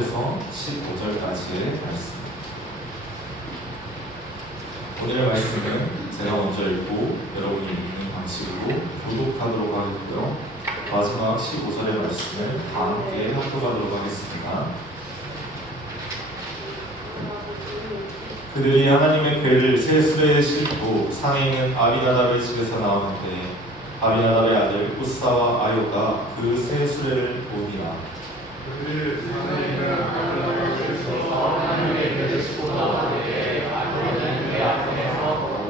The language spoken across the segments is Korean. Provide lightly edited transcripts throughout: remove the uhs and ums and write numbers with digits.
11절에서 15절까지의 말씀. 오늘의 말씀은 제가 먼저 읽고 여러분이 읽는 방식으로 교독하도록 하겠고요. 마지막 15절의 말씀을 다 함께 합독하도록 하겠습니다. 그들이 하나님의 궤를 새 수레에 싣고 산에 있는 아비나답의 집에서 나오는데 아비나답의 아들 우사와 아요가 그 새 수레를 보니라. 그들 산에 있는 아비나답의 집에서 하나님의 궤를 싣고 나오는데 아비나답은 궤 앞에서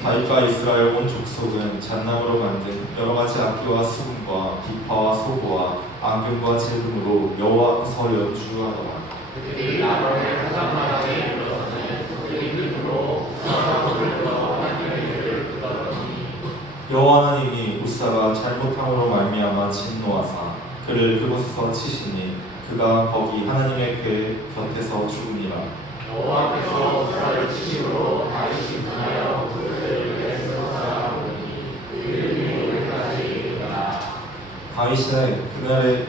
다윗과 이스라엘 온 족속은 잣나무로 만든 여러 가지 악기와 수금과 비파와 소고와 안경과 제금으로 여호와 앞에서 연주하더라. 그들이 아론의 사장마당에 이르러서는 그들이 힘으로 우사를 불러 하나님의 궤를 불러더니 여호와 하나님이 우사가 잘못함으로 말미암아 진노하사 그를 그곳에서 치시니 그가 거기 하나님의 궤 곁에서 죽으니라. 여호와께서 우사를 치심으로 다윗이 분하여 그들을 위해서 살아보니 그 이름이 오늘까지 이르더라. 다윗이 그날에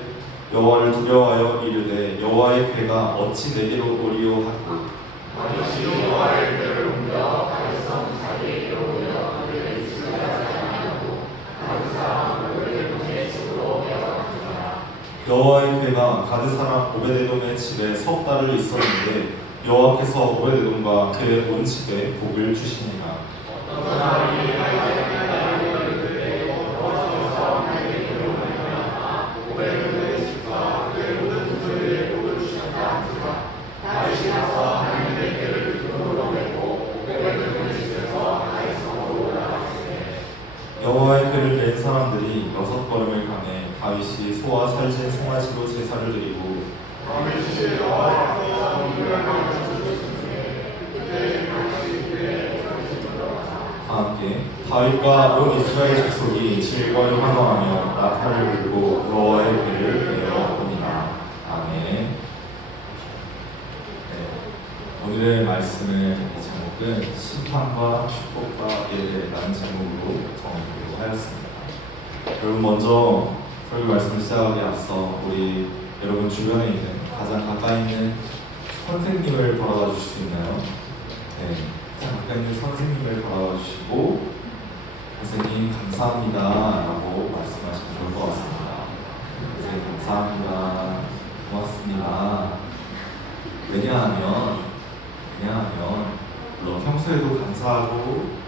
여호와를 두려워하여 이르되 여호와의 궤가 어찌 내게로 오리요 하고 다윗이 여호와의 궤를 옮겨 다윗성 자기에게 오려 그를 지키하지 아니하고 다른 사람 오베데돔의 집으로 데려갔더라. 여호와의 궤가 가드 사람 오베데돔의 집에 석 달을 있었는데 여호와께서 오베데돔과 그의 온 집에 복을 주시니라. 어떤 사람이 다윗에게 이르되 여호와께서 하나님의 궤로 말미암아 오베데돔의 집과 그의 모든 부수에 복을 주셨다 하지만 다윗이 가서 하나님의 궤를 기둥으로 메고 오베데돔의 집에서 다윗성으로 올라갔으되 여호와의 궤를 낸 사람들이 6걸음을 가매 다윗이 소와 살진 송아지로 제사를 드리고 다윗이 여호와께서 이름을 주셨으니 그때 다윗이 궤에 다 함께 다윗과 온 이스라엘 족속이 질거를 환호하며 나팔을 불고 여호와의 궤를 내어보니라. 아멘. 오늘의 말씀의 제목은 심판과 축복과 예배라는 제목으로 정하기로 하였습니다. 여러분, 먼저 설교 말씀을 시작하기 앞서 우리 여러분 주변에 있는 가장 가까이 있는 선생님을 바라봐 주실 수 있나요? 네, 가장 가까이 있는 선생님을 바라봐 주시고 선생님 감사합니다 라고 말씀하시면 좋을 것 같습니다. 선생님 감사합니다, 고맙습니다. 왜냐하면 물론 평소에도 감사하고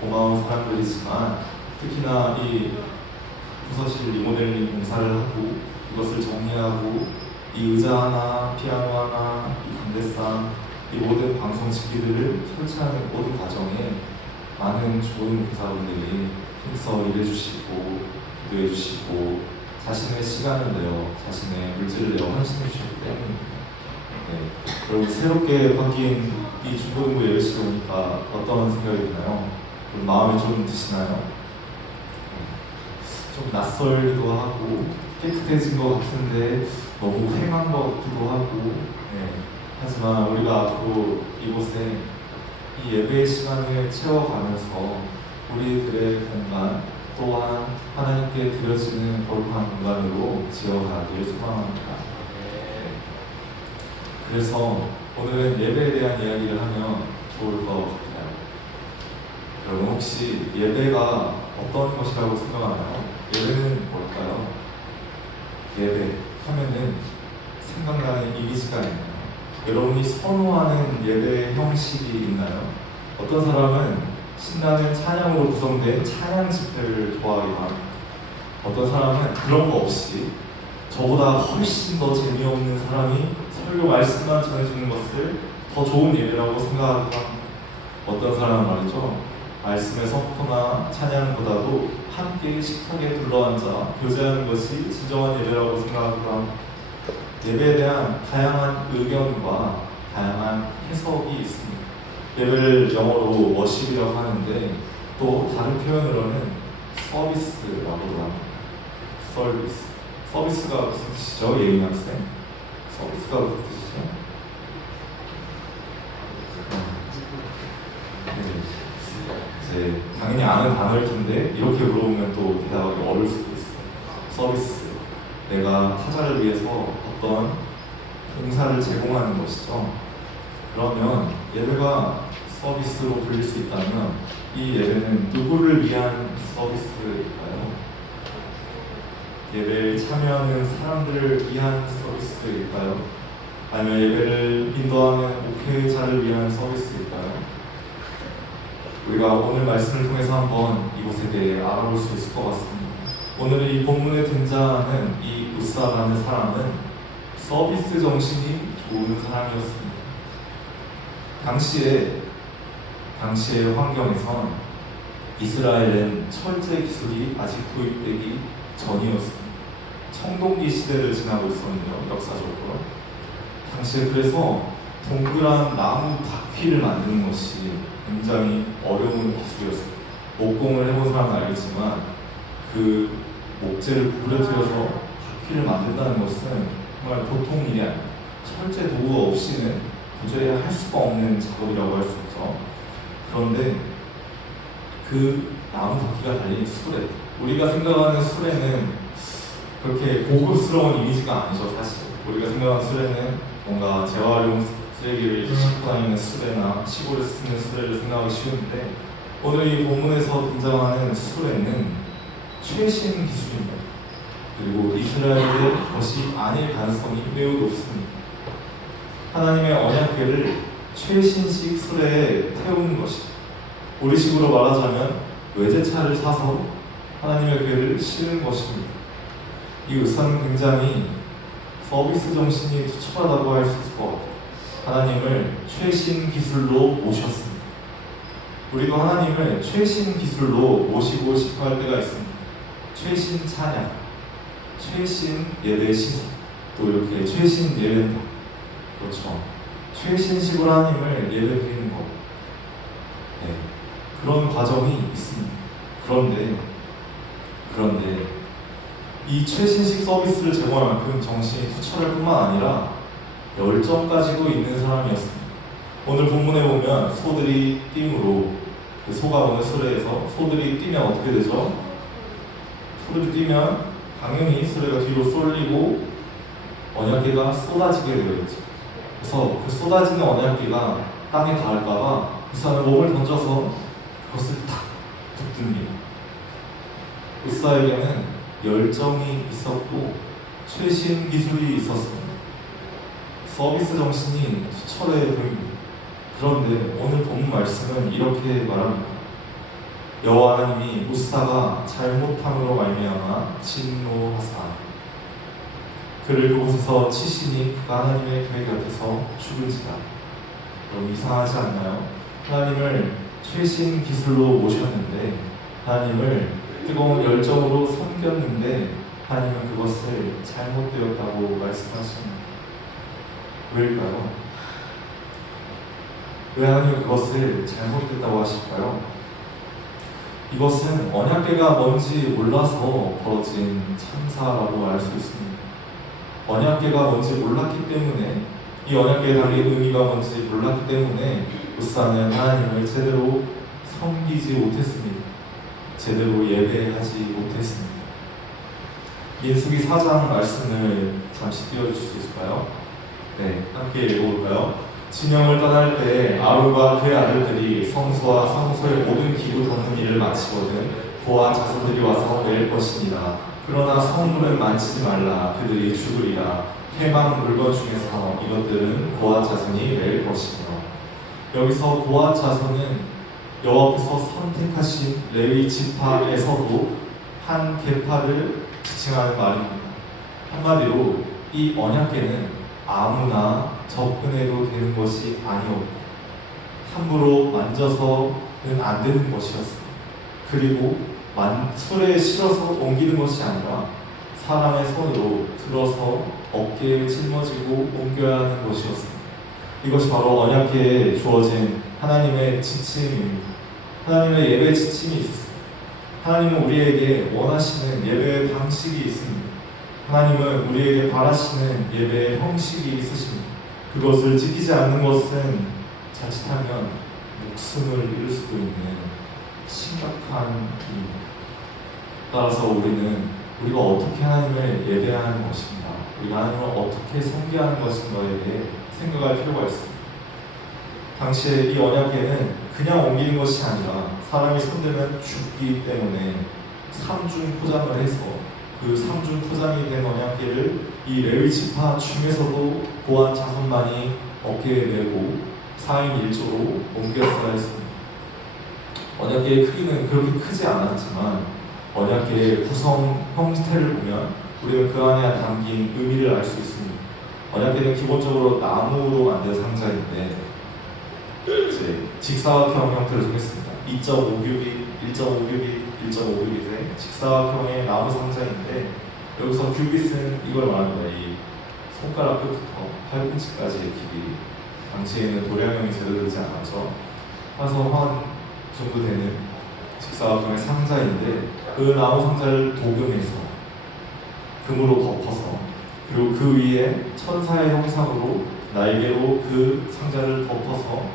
고마운 사람들이지만 특히나 이 부서실 리모델링 공사를 하고 이것을 정리하고 이 의자 하나, 피아노 하나, 이 강대상, 이 모든 방송 기기들을 설치하는 모든 과정에 많은 좋은 교사분들이 힘써 일해주시고 기도해주시고 자신의 시간을 내어 자신의 물질을 내어 헌신해주시기 때문입니다. 네, 여러분 새롭게 바뀐 이 중고등부 예배실에 오니까 어떤 생각이 드나요? 마음에 좀 드시나요? 좀 낯설기도 하고 깨끗해진 것 같은데 너무 휑한 것 같기도 하고 하지만 우리가 앞으로 이곳에 이 예배의 시간을 채워가면서 우리들의 공간 또한 하나님께 드려지는 거룩한 공간으로 지어가길 소망합니다. 그래서 오늘은 예배에 대한 이야기를 하면 좋을 것 같아요. 여러분 혹시 예배가 어떤 것이라고 생각하나요? 예배는 뭘까요? 예배 하면은 생각나는 이미지가 있나요? 여러분이 선호하는 예배 형식이 있나요? 어떤 사람은 신나는 찬양으로 구성된 찬양 집회를 좋아하기도 합니다. 어떤 사람은 그런 거 없이 저보다 훨씬 더 재미없는 사람이 설교 말씀만 전해주는 것을 더 좋은 예배라고 생각하기도 합니다. 어떤 사람은 말이죠, 말씀의 성포나 찬양보다도 함께 식탁에 둘러앉아 교제하는 것이 진정한 예배라고 생각하기도 합니다. 예배에 대한 다양한 의견과 다양한 해석이 있습니다. 예배를 영어로 워십이라고 하는데 또 다른 표현으로는 서비스라고도 합니다. 서비스가 무슨 뜻이죠? 예인 학생? 서비스가 무슨 뜻이죠? 이제 당연히 아는 단어일 텐데 이렇게 물어보면 또 대답하기 어려울 수도 있어요. 서비스. 내가 타자를 위해서 어떤 봉사를 제공하는 것이죠. 그러면 예배가 서비스로 불릴 수 있다면 이 예배는 누구를 위한 서비스일까요? 예배에 참여하는 사람들을 위한 서비스일까요? 아니면 예배를 인도하는 목회자를 위한 서비스일까요? 우리가 오늘 말씀을 통해서 한번 이곳에 대해 알아볼 수 있을 것 같습니다. 오늘 이 본문에 등장하는 이 우사라는 사람은 서비스 정신이 좋은 사람이었습니다. 당시의 환경에선 이스라엘은 철제 기술이 아직 도입되기 전이었습니다. 청동기 시대를 지나고 있었는데요, 역사적으로. 당시에 그래서 동그란 나무 바퀴를 만드는 것이 굉장히 어려운 기술이었습니다. 목공을 해본 사람은 알겠지만 그 목재를 부러뜨려서 바퀴를 만든다는 것은 정말 보통 일이 아닙니다. 철제 도구 없이는 도저히 할 수가 없는 작업이라고 할 수 있죠. 그런데 그 나무 바퀴가 달린 수레, 우리가 생각하는 수레는 그렇게 고급스러운 이미지가 아니죠. 사실 우리가 생각하는 수레는 뭔가 재활용 쓰레기를 싣고 다니는 수레나 시골에 쓰는 수레를 생각하기 쉬운데, 오늘 이 본문에서 등장하는 수레는 최신 기술입니다. 그리고 이스라엘의 것이 아닐 가능성이 매우 높습니다. 하나님의 언약궤를 최신식 수레에 태우는 것이, 우리식으로 말하자면 외제차를 사서 하나님의 궤를 실는 것입니다. 이 의사는 굉장히 서비스 정신이 투철하다고 할 수 있을 것 같아요. 하나님을 최신 기술로 모셨습니다. 우리도 하나님을 최신 기술로 모시고 싶어 할 때가 있습니다. 최신 찬양, 최신 예배 시설, 또 이렇게 최신 예배당, 그렇죠. 최신식으로 하나님을 예배 드리는 것, 네, 그런 과정이 있습니다. 그런데 이 최신식 서비스를 제공할 만큼 정신이 투철할 뿐만 아니라 열정 가지고 있는 사람이었습니다. 오늘 본문에 보면 소들이 띠므로, 그 소가 오는 수레에서 소들이 뛰면 어떻게 되죠? 소들이 뛰면 당연히 수레가 뒤로 쏠리고 언약궤가 쏟아지게 되겠죠. 그래서 그 쏟아지는 언약궤가 땅에 닿을까봐 우사는 몸을 던져서 그것을 탁 붙듭니다. 우사에게는 열정이 있었고 최신 기술이 있었습니다. 서비스 정신이 투철해 보입니다. 그런데 오늘 본문 말씀은 이렇게 말합니다. 여호와 하나님이 우사가 잘못함으로 말미암아 진노하사 그를 그곳에서 치시니 그가 하나님의 궤 곁에서 죽은지라. 너무 이상하지 않나요? 하나님을 최신 기술로 모셨는데, 하나님을 뜨거운 열정으로 섬겼는데 하나님은 그것을 잘못되었다고 말씀하십니다. 왜일까요? 왜 하나님은 그것을 잘못됐다고 하실까요? 이것은 언약궤가 뭔지 몰라서 벌어진 참사라고 알 수 있습니다. 언약궤가 뭔지 몰랐기 때문에, 이 언약궤에 달린 의미가 뭔지 몰랐기 때문에 우사는 하나님을 제대로 섬기지 못했습니다. 제대로 예배하지 못했습니다. 민수기 4장 말씀을 잠시 띄워주실 수 있을까요? 네, 함께 읽어볼까요? 진영을 떠날 때 아론과 그의 아들들이 성소와 성소의 모든 기구 덮는 일을 마치거든 고아 자손들이 와서 낼 것이니라. 그러나 성물은 만지지 말라. 그들이 죽으리라. 해방 물건 중에서 이것들은 고아 자손이 낼 것이며. 여기서 고아 자손은 여호와께서 선택하신 레위 지파에서도 한 계파를 지칭하는 말입니다. 한마디로 이 언약궤는 아무나 접근해도 되는 것이 아니었고 함부로 만져서는 안 되는 것이었습니다. 그리고 수레에 실어서 옮기는 것이 아니라 사람의 손으로 들어서 어깨에 짊어지고 옮겨야 하는 것이었습니다. 이것이 바로 언약궤에 주어진 하나님의 지침입니다. 하나님의 예배 지침이 있습니다. 하나님은 우리에게 원하시는 예배의 방식이 있습니다. 하나님은 우리에게 바라시는 예배의 형식이 있으십니다. 그것을 지키지 않는 것은 자칫하면 목숨을 잃을 수도 있는 심각한 일입니다. 따라서 우리가 어떻게 하나님을 예배하는 것인가, 우리가 하나님을 어떻게 섬기하는 것인가에 대해 생각할 필요가 있습니다. 당시에 이 언약궤는 그냥 옮기는 것이 아니라 사람이 손대면 죽기 때문에 삼중 포장을 해서 그 삼중 포장이 된 언약궤를 이 레위 지파 중에서도 고한 자손만이 어깨에 메고 4인 1조로 옮겼어야 했습니다. 언약궤의 크기는 그렇게 크지 않았지만 언약궤의 구성 형태를 보면 우리가 그 안에 담긴 의미를 알 수 있습니다. 언약궤는 기본적으로 나무로 만든 상자인데 이제 직사각형 형태를 정했습니다. 2.5규빗, 1.5규빗, 1.5규빗의 직사각형의 나무 상자인데 여기서 규빗은 이걸 말합니다. 이 손가락 끝부터 팔꿈치까지의 길이. 당시에는 도량형이 제대로 되지 않았죠. 화성한 정도 되는 직사각형의 상자인데 그 나무 상자를 도금해서 금으로 덮어서 그리고 그 위에 천사의 형상으로 날개로 그 상자를 덮어서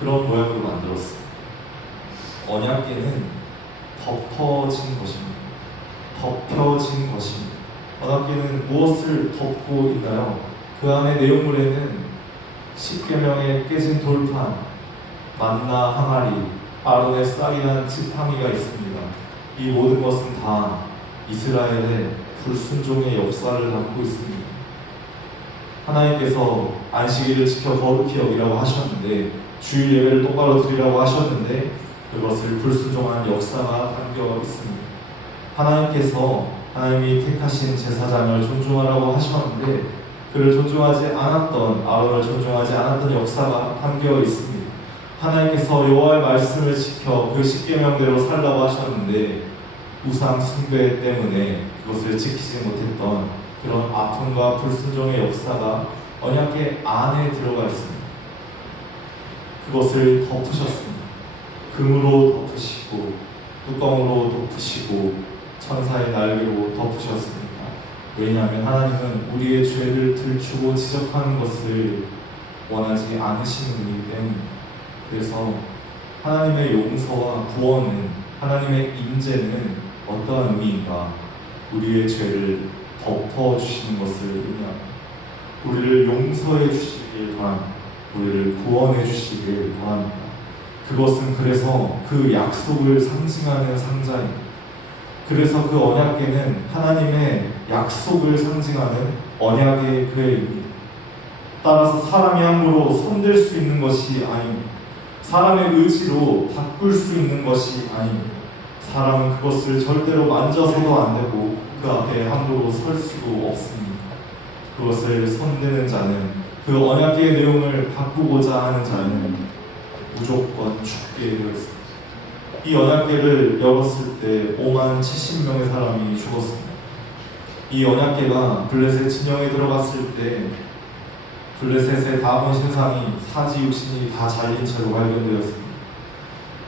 그런 모양으로 만들었어요. 언약궤는 덮어진 것입니다. 덮여진 것입니다. 언약궤는 무엇을 덮고 있나요? 그 안의 내용물에는 십계명의 깨진 돌판, 만나 항아리, 아론의 쌀이란 지팡이가 있습니다. 이 모든 것은 다 이스라엘의 불순종의 역사를 담고 있습니다. 하나님께서 안식일을 지켜 거룩히 여기라고 하셨는데 주일 예배를 똑바로 드리라고 하셨는데 그것을 불순종한 역사가 담겨 있습니다. 하나님께서 하나님이 택하신 제사장을 존중하라고 하셨는데 그를 존중하지 않았던 아론을 존중하지 않았던 역사가 담겨 있습니다. 하나님께서 여호와의 말씀을 지켜 그 십계명대로 살라고 하셨는데 우상 숭배 때문에 그것을 지키지 못했던 그런 아픔과 불순종의 역사가 언약궤 안에 들어가 있습니다. 그것을 덮으셨습니다. 금으로 덮으시고 뚜껑으로 덮으시고 천사의 날개로 덮으셨습니다. 왜냐하면 하나님은 우리의 죄를 들추고 지적하는 것을 원하지 않으시는 분이기 때문입니다. 그래서 하나님의 용서와 구원은, 하나님의 임재는 어떠한 의미인가? 우리의 죄를 덮어주시는 것을 의미합니다. 우리를 용서해 주시길 바랍니다. 우리를 구원해 주시길 바랍니다. 그것은 그래서 그 약속을 상징하는 상자입니다. 그래서 그 언약궤는 하나님의 약속을 상징하는 언약의 궤입니다. 따라서 사람이 함부로 손댈 수 있는 것이 아닙니다. 사람의 의지로 바꿀 수 있는 것이 아닙니다. 사람은 그것을 절대로 만져서도 안 되고 그 앞에 함부로 설 수도 없습니다. 그것을 손대는 자는, 그 언약궤의 내용을 바꾸고자 하는 자는 무조건 죽게 되어 있습니다. 이 언약궤를 열었을 때 5만 70명의 사람이 죽었습니다. 이 언약궤가 블레셋 진영에 들어갔을 때 블레셋의 다본 신상이 사지 육신이 다 잘린 채로 발견되었습니다.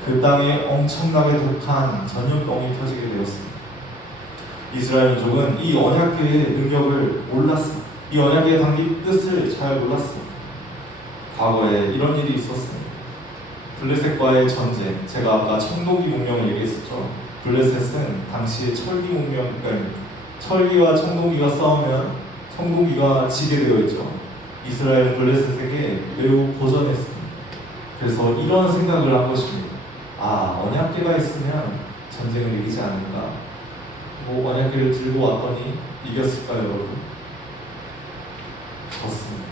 그 땅에 엄청나게 독한 전염병이 터지게 되었습니다. 이스라엘 민족은 이 언약궤의 능력을 몰랐습니다. 이 언약궤에 담긴 뜻을 잘 몰랐습니다. 과거에 이런 일이 있었습니다. 블레셋과의 전쟁, 제가 아까 청동기 문명을 얘기했었죠. 블레셋은 당시에 철기 문명, 그러니까 철기와 청동기가 싸우면 청동기가 지게 되어 있죠. 이스라엘은 블레셋에게 매우 고전했습니다. 그래서 이런 생각을 한 것입니다. 아, 언약궤가 있으면 전쟁을 이기지 않을까? 뭐 언약궤를 들고 왔더니 이겼을까요, 여러분? 졌습니다.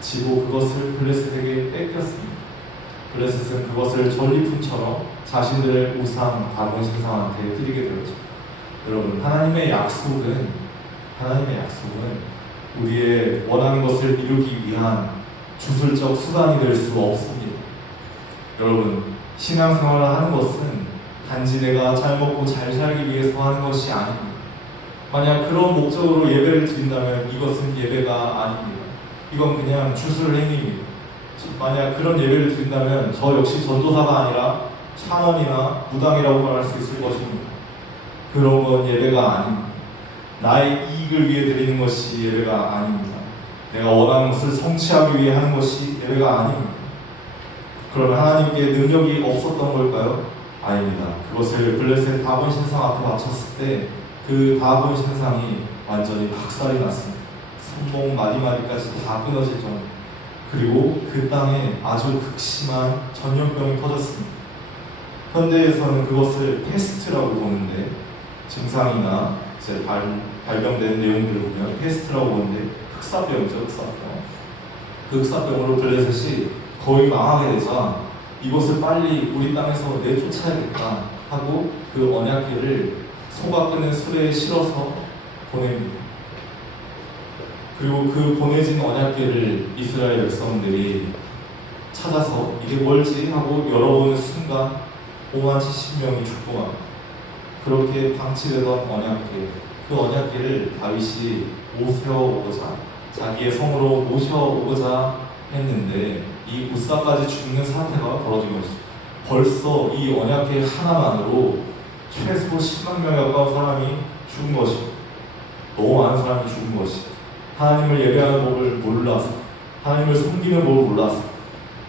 지고 그것을 블레셋에게 뺏겼습니다. 블레셋은 그것을 전리품처럼 자신들의 우상 다곤 신상한테 드리게 되었죠. 여러분, 하나님의 약속은 우리의 원하는 것을 이루기 위한 주술적 수단이 될 수 없습니다. 여러분, 신앙생활을 하는 것은 단지 내가 잘 먹고 잘 살기 위해서 하는 것이 아닙니다. 만약 그런 목적으로 예배를 드린다면 이것은 예배가 아닙니다. 이건 그냥 주술 행위입니다. 만약 그런 예배를 드린다면 저 역시 전도사가 아니라 찬원이나 무당이라고 말할 수 있을 것입니다. 그런 건 예배가 아닙니다. 나의 이익을 위해 드리는 것이 예배가 아닙니다. 내가 원하는 것을 성취하기 위해 하는 것이 예배가 아닙니다. 그러면 하나님께 능력이 없었던 걸까요? 아닙니다. 그것을 블레셋 다곤 신상 앞에 바쳤을 때 그 다본 신상이 완전히 박살이 났습니다. 손목 마디마디까지 다 끊어질 정도. 그리고 그 땅에 아주 극심한 전염병이 터졌습니다. 현대에서는 그것을 패스트라고 보는데, 증상이나 이제 발병된 내용들을 보면 패스트라고 보는데 흑사병이죠, 흑사병. 그 흑사병으로 블레셋이 거의 망하게 되자 이것을 빨리 우리 땅에서 내쫓아야겠다 하고 그 언약궤를 소가 끄는 수레에 실어서 보냅니다. 그리고 그 보내진 언약궤를 이스라엘 백성들이 찾아서 이게 뭘지 하고 열어보는 순간 5만 70명이 죽고 맙니다. 그렇게 방치되던 언약궤, 그 언약궤를 다윗이 모셔오고자, 자기의 성으로 모셔오고자 했는데 이 우사까지 죽는 사태가 벌어진 것이죠. 벌써 이 언약궤 하나만으로 최소 10만 명에 가까운 사람이 죽은 것이고, 너무 많은 사람이 죽은 것이고, 하나님을 예배하는 법을 몰라서, 하나님을 섬기는 법을 몰라서,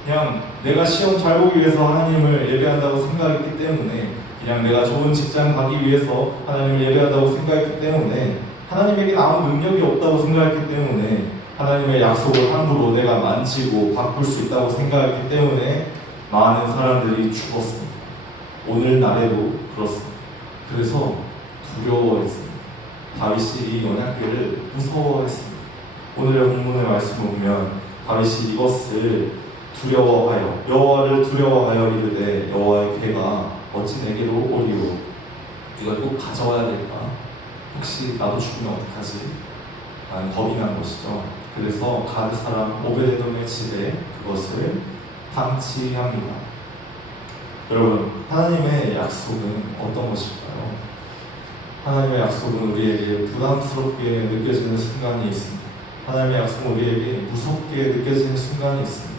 그냥 내가 시험 잘 보기 위해서 하나님을 예배한다고 생각했기 때문에, 그냥 내가 좋은 직장 가기 위해서 하나님을 예배한다고 생각했기 때문에, 하나님에게 아무 능력이 없다고 생각했기 때문에, 하나님의 약속을 함부로 내가 만지고 바꿀 수 있다고 생각했기 때문에 많은 사람들이 죽었습니다. 오늘날에도 그렇습니다. 그래서 두려워했습니다. 다윗이 이 언약궤를 무서워했습니다. 오늘의 본문의 말씀을 보면 다윗이 이것을 두려워하여, 여호와를 두려워하여 이르되 여호와의 궤가 어찌 내게로 오리오. 이걸 꼭 가져와야 될까? 혹시 나도 죽으면 어떡하지? 라는 겁이 난 것이죠. 그래서 가드 사람 오베데돔의 집에 그것을 방치합니다. 여러분, 하나님의 약속은 어떤 것일까요? 하나님의 약속은 우리에게 부담스럽게 느껴지는 순간이 있습니다. 하나님의 약속은 우리에게 무섭게 느껴지는 순간이 있습니다.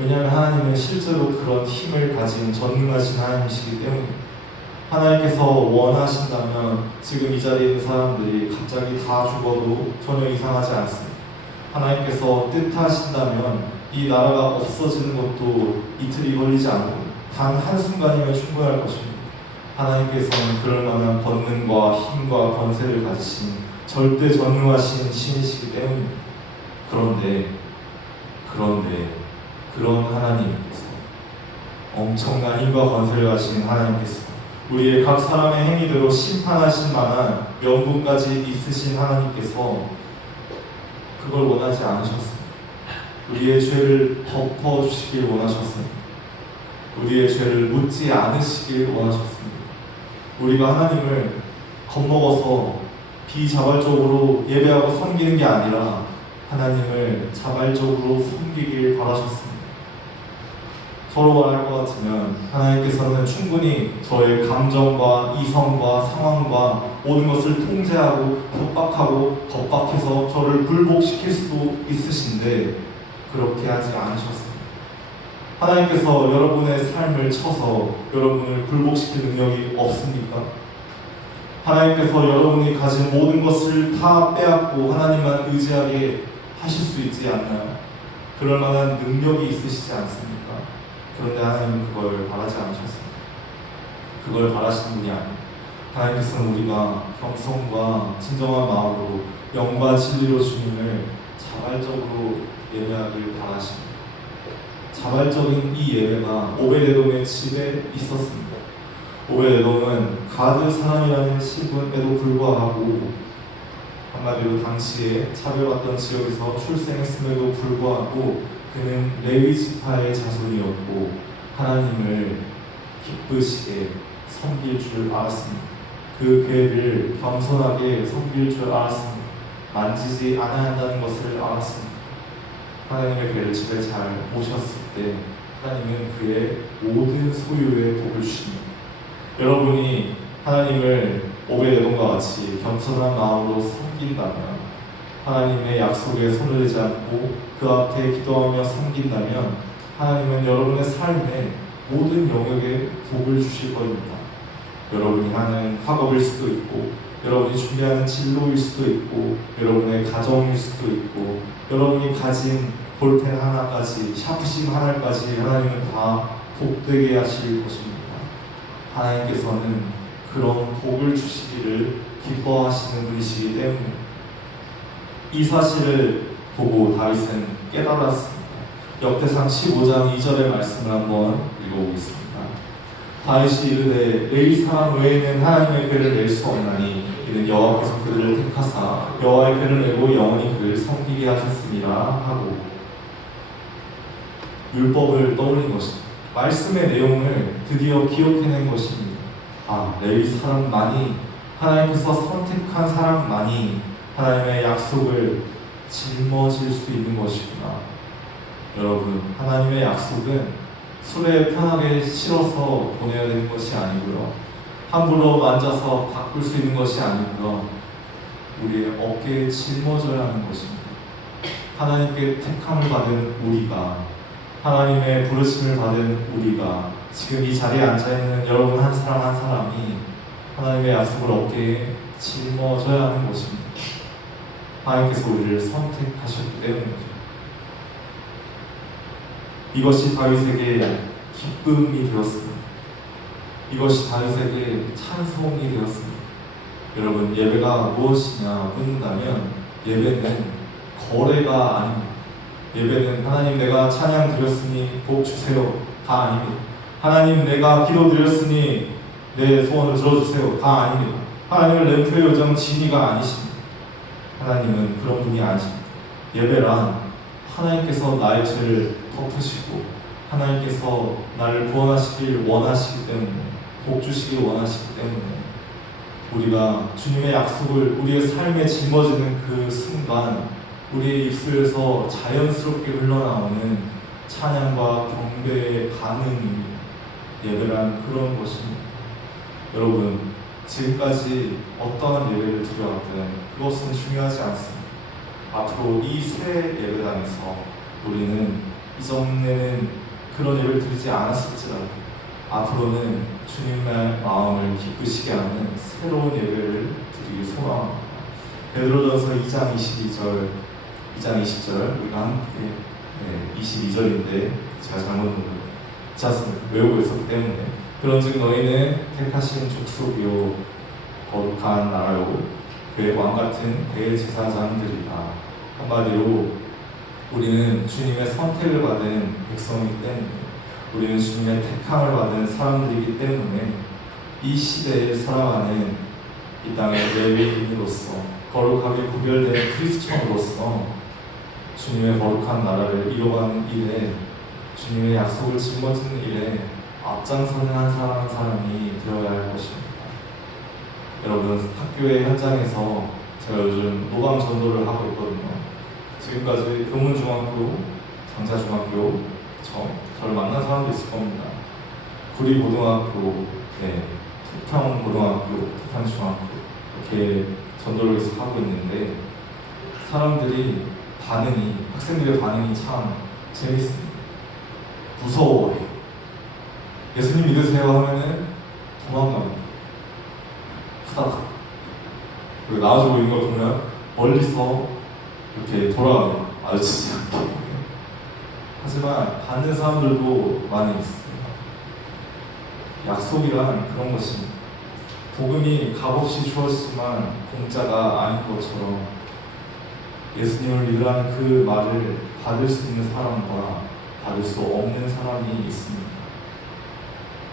왜냐하면 하나님은 실제로 그런 힘을 가진 전능하신 하나님이시기 때문입니다. 하나님께서 원하신다면 지금 이 자리에 있는 사람들이 갑자기 다 죽어도 전혀 이상하지 않습니다. 하나님께서 뜻하신다면 이 나라가 없어지는 것도 이틀이 걸리지 않고 단 한순간이면 충분할 것입니다. 하나님께서는 그럴 만한 권능과 힘과 권세를 가지신 절대 전능하신 신이시기 때문입니다. 그런데 그런 하나님께서, 엄청난 힘과 권세를 가지신 하나님께서 우리의 각 사람의 행위대로 심판하실 만한 명분까지 있으신 하나님께서 그걸 원하지 않으셨습니다. 우리의 죄를 덮어주시길 원하셨습니다. 우리의 죄를 묻지 않으시길 원하셨습니다. 우리가 하나님을 겁먹어서 비자발적으로 예배하고 섬기는 게 아니라 하나님을 자발적으로 섬기길 바라셨습니다. 서로 말할 것 같으면 하나님께서는 충분히 저의 감정과 이성과 상황과 모든 것을 통제하고 협박하고 겁박해서 저를 굴복시킬 수도 있으신데 그렇게 하지 않으셨습니다. 하나님께서 여러분의 삶을 쳐서 여러분을 굴복시킬 능력이 없습니까? 하나님께서 여러분이 가진 모든 것을 다 빼앗고 하나님만 의지하게 하실 수 있지 않나요? 그럴 만한 능력이 있으시지 않습니까? 그런데 하나님은 그걸 바라지 않으셨습니다. 그걸 바라시는 분이 아닙니다. 하나님께서는 우리가 겸손과 진정한 마음으로 영과 진리로 주님을 자발적으로 예배하길 바라십니다. 자발적인 이 예배가 오베데돔의 집에 있었습니다. 오베데돔은 가드 사람이라는 신분에도 불구하고, 한마디로 당시에 차별받던 지역에서 출생했음에도 불구하고 그는 레위 지파의 자손이었고 하나님을 기쁘시게 섬길 줄 알았습니다. 그 궤를 겸손하게 섬길 줄 알았습니다. 만지지 않아야 한다는 것을 알았습니다. 하나님의 궤를 집에 잘 모셨을 때 하나님은 그의 모든 소유의 복을 주십니다. 여러분이 하나님을 오베데돔과 같이 겸손한 마음으로 섬긴다면, 하나님의 약속에 손을 대지 않고 그 앞에 기도하며 섬긴다면 하나님은 여러분의 삶에 모든 영역에 복을 주실 것입니다. 여러분이 하는 학업일 수도 있고, 여러분이 준비하는 진로일 수도 있고, 여러분의 가정일 수도 있고, 여러분이 가진 볼펜 하나까지, 샤프심 하나까지 하나님은 다 복되게 하실 것입니다. 하나님께서는 그런 복을 주시기를 기뻐하시는 분이시기 때문에 이 사실을 보고 다윗은 깨달았습니다. 역대상 15장 2절의 말씀을 한번 읽어보겠습니다. 다윗이 이르되 내 이 사람 외에는 하나님의 궤를 낼 수 없나니 이는 여호와께서 그들을 택하사 여호와의 궤를 내고 영원히 그를 섬기게 하셨으니라 하고 율법을 떠올린 것입니다. 말씀의 내용을 드디어 기억해낸 것입니다. 아, 레위 사람만이 하나님께서 선택한 사람만이 하나님의 약속을 짊어질 수 있는 것이구나. 여러분, 하나님의 약속은 술에 편하게 실어서 보내야 되는 것이 아니고요, 함부로 만져서 바꿀 수 있는 것이 아니고요, 우리의 어깨에 짊어져야 하는 것입니다. 하나님께 택함을 받은 우리가, 하나님의 부르심을 받은 우리가, 지금 이 자리에 앉아있는 여러분 한 사람 한 사람이 하나님의 약속을 어깨에 짊어져야 하는 것입니다. 하나님께서 우리를 선택하셨기 때문이죠. 이것이 다윗에게 기쁨이 되었습니다. 이것이 다윗에게 찬송이 되었습니다. 여러분, 예배가 무엇이냐 묻는다면 예배는 거래가 아닙니다. 예배는 하나님 내가 찬양 드렸으니 복 주세요 다 아닙니다. 하나님 내가 기도 드렸으니 내 소원을 들어주세요 다 아닙니다. 하나님은 렌트의 요정 진이가 아니십니다. 하나님은 그런 분이 아니십니다. 예배란 하나님께서 나의 죄를 덮으시고 하나님께서 나를 구원하시길 원하시기 때문에, 복 주시길 원하시기 때문에 우리가 주님의 약속을 우리의 삶에 짊어지는 그 순간 우리의 입술에서 자연스럽게 흘러나오는 찬양과 경배의 반응이 예배란 그런 것입니다. 여러분, 지금까지 어떠한 예배를 드려왔든 그것은 중요하지 않습니다. 앞으로 이 새 예배당에서 우리는 이전에는 그런 예배를 드리지 않았을지라도 앞으로는 주님의 마음을 기쁘시게 하는 새로운 예배를 드리기 소망합니다. 베드로전서 2장 20절 우리가 함께 22절인데 제가 잘못 외우고 있었기 때문에, 그런즉 너희는 택하신 족속이요 거룩한 나라요 그의 왕같은 대제사장들이라. 한마디로 우리는 주님의 선택을 받은 백성이기 때문에, 우리는 주님의 택함을 받은 사람들이기 때문에 이 시대에 살아가는 이 땅의 레위인으로서, 거룩하게 구별된 크리스천으로서 주님의 거룩한 나라를 이뤄가는 일에, 주님의 약속을 짊어지는 일에 앞장서는 한 사람 한 사람이 되어야 할 것입니다. 여러분, 학교의 현장에서 제가 요즘 노방 전도를 하고 있거든요. 지금까지 교문중학교, 장자중학교, 저를 만난 사람도 있을 겁니다. 구리고등학교, 토평고등학교, 토평중학교 이렇게 전도를 계속 하고 있는데 사람들이 학생들의 반응이 참 재밌습니다. 무서워해요. 예수님 믿으세요 하면은 도망갑니다. 후다닥. 그리고 나와주고 있는 걸 보면 멀리서 이렇게 돌아가요. 마주치지 않게. 하지만 받는 사람들도 많이 있습니다. 약속이란 그런 것입니다. 복음이 값없이 주어지지만 공짜가 아닌 것처럼 예수님을 믿으라는 그 말을 받을 수 있는 사람과 받을 수 없는 사람이 있습니다.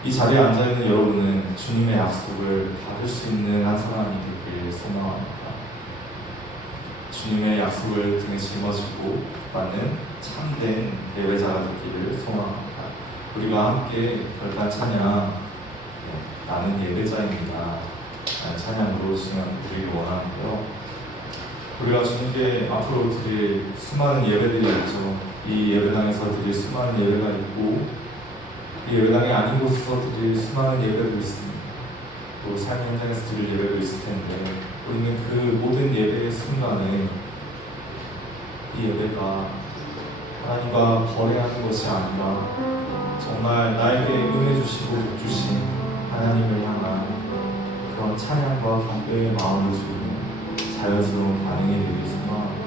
이 자리에 앉아있는 여러분은 주님의 약속을 받을 수 있는 한 사람이 되길 소망합니다. 주님의 약속을 등에 짊어지고 받는 참된 예배자가 되기를 소망합니다. 우리가 함께 별단 찬양, 나는 예배자입니다 라는 찬양으로 드리기 원하고요. 우리가 주님께 앞으로 드릴 수많은 예배들이 있죠. 이 예배당에서 드릴 수많은 예배가 있고, 이 예배당이 아닌 곳에서 드릴 수많은 예배도 있습니다. 또 삶의 현장에서 드릴 예배도 있을 텐데, 우리는 그 모든 예배의 순간에 이 예배가 하나님과 거래하는 것이 아니라 정말 나에게 은혜 주시고 복 주신 하나님을 향한 그런 찬양과 경배의 마음을 주는 자연스러운 반응이 되길 소망합니다.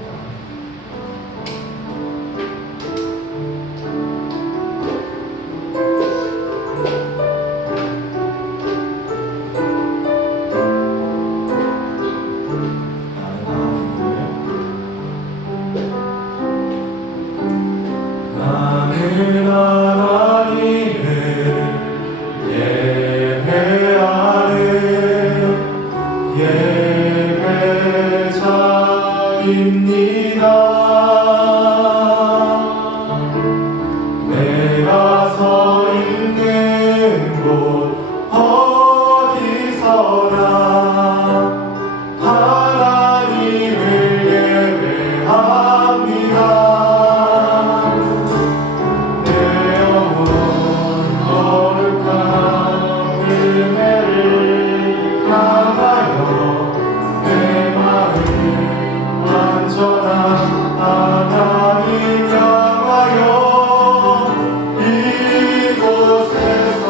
나는 하나님을 예배하는 예배자입니다. 내가 서 있는 곳 어디서나 하나님을 예배합니다. 내 영혼 거룩한 은혜를 향하여 내 마음 완전한 하나님 향하여 이곳에서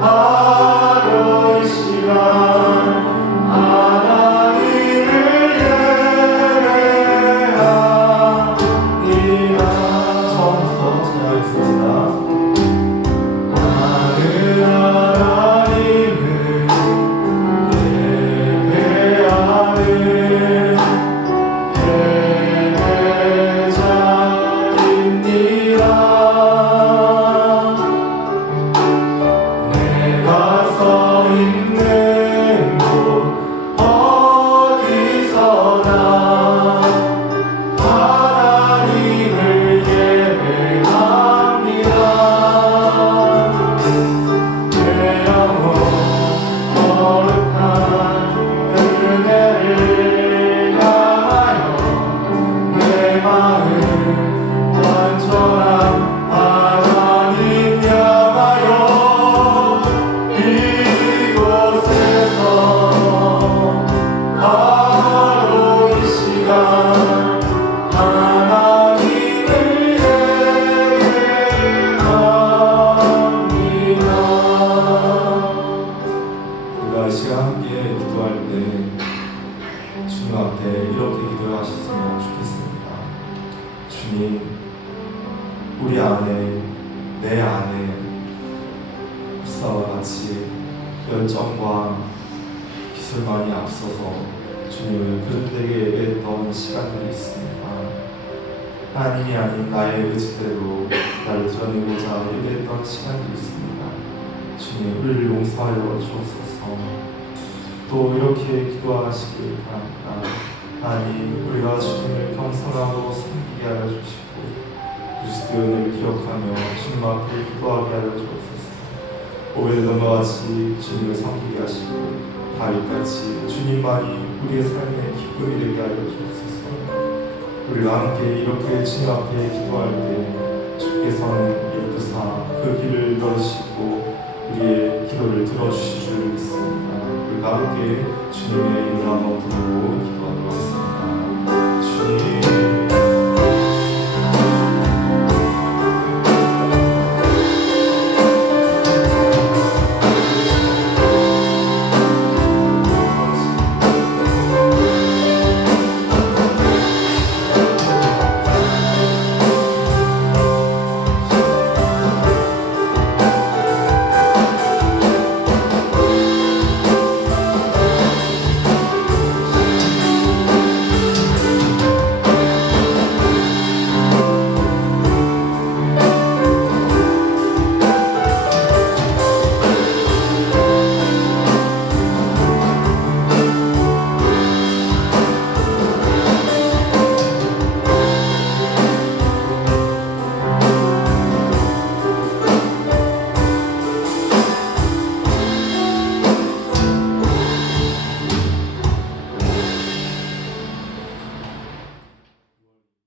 바로 이 시간 하나님을 예배합니다. 처음부터 찾아뵙습니다. 나는 하나님을 예배하는 예배자입니다. 내가 서 있는 곳 어디서나 하나님을 예배합니다. 내 영혼 거룩한 은혜를 향하여 내 마음 완전한 하나님 향하여 이곳에서 바로 이 시간 하나님을 예배합니다. 우리가 이 시간 함께 기도할 때 주님 앞에 이렇게 기도하셨으면 좋겠습니다. 주님, 우리 안에, 내 안에 역사와 같이 열정과 기술만이 앞서서 주님을 그릇되게 예배했던 시간들이 있습니다. 하나님이 아닌 나의 의지대로 나를 드러내고자 예배했던 시간들이 있습니다. 주님, 우리를 용서하여 주옵소서. 또 이렇게 기도하시길 바랍니다. 하나님, 우리가 주님을 겸손하고 섬기게 하여 주시고 그리스도의 은혜를 기억하며 주님 앞에 기도하게 하여 주옵소서. 오벨돔과 같이 주님을 섬기게 하시고 다윗같이 주님만이 우리의 삶의 기쁨이 되게 하여 주옵소서. 우리가 함께 이렇게 주님 앞에 기도할 때 주께서는 일으키사 그 길을 열으시고 우리의 기도를 들어주실 줄 믿습니다. 우리가 함께 주님의 이름을 한번 부르고 기도하도록 하겠습니다. 주님